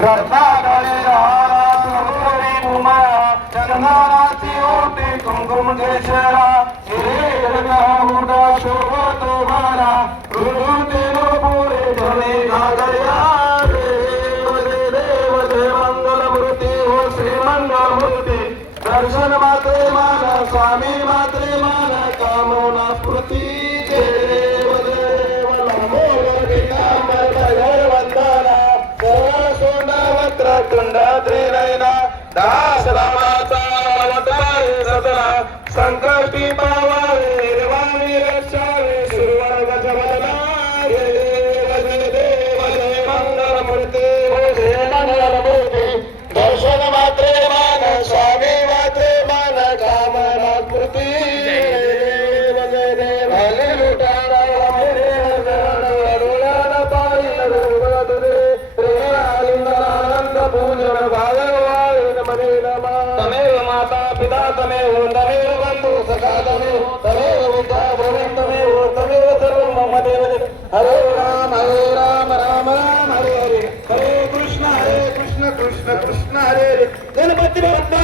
रत्नाकळे हारा तुळशी चंदनाची ओटी कुंकुम केशरा हिरे मुडा शोभत ऋतुते पुरे धने गागया देव मूर्ती दर्शन मात्रे मान स्वामी मात्रे मान कामना स्मृती। दास रामाचा अवतार सदना संकष्टी पावावे रेवाणी रक्षावे. देव देव जय मंगल मूर्ती जय मंगल मूर्ती दर्शन मात्रे मान स्वामी मात्रे मान कामना कृती. సనాతమేవ తమేవ బంధు సఖాతమేవ తమేవ విద్యా ప్రవక్తమేవ తమేవ సర్వం మమ దేవదే. హరే రామ హరే రామ రామ రామ హరే హరే. హరే కృష్ణ హరే కృష్ణ కృష్ణ కృష్ణ హరే హరే. గణపతి బాబా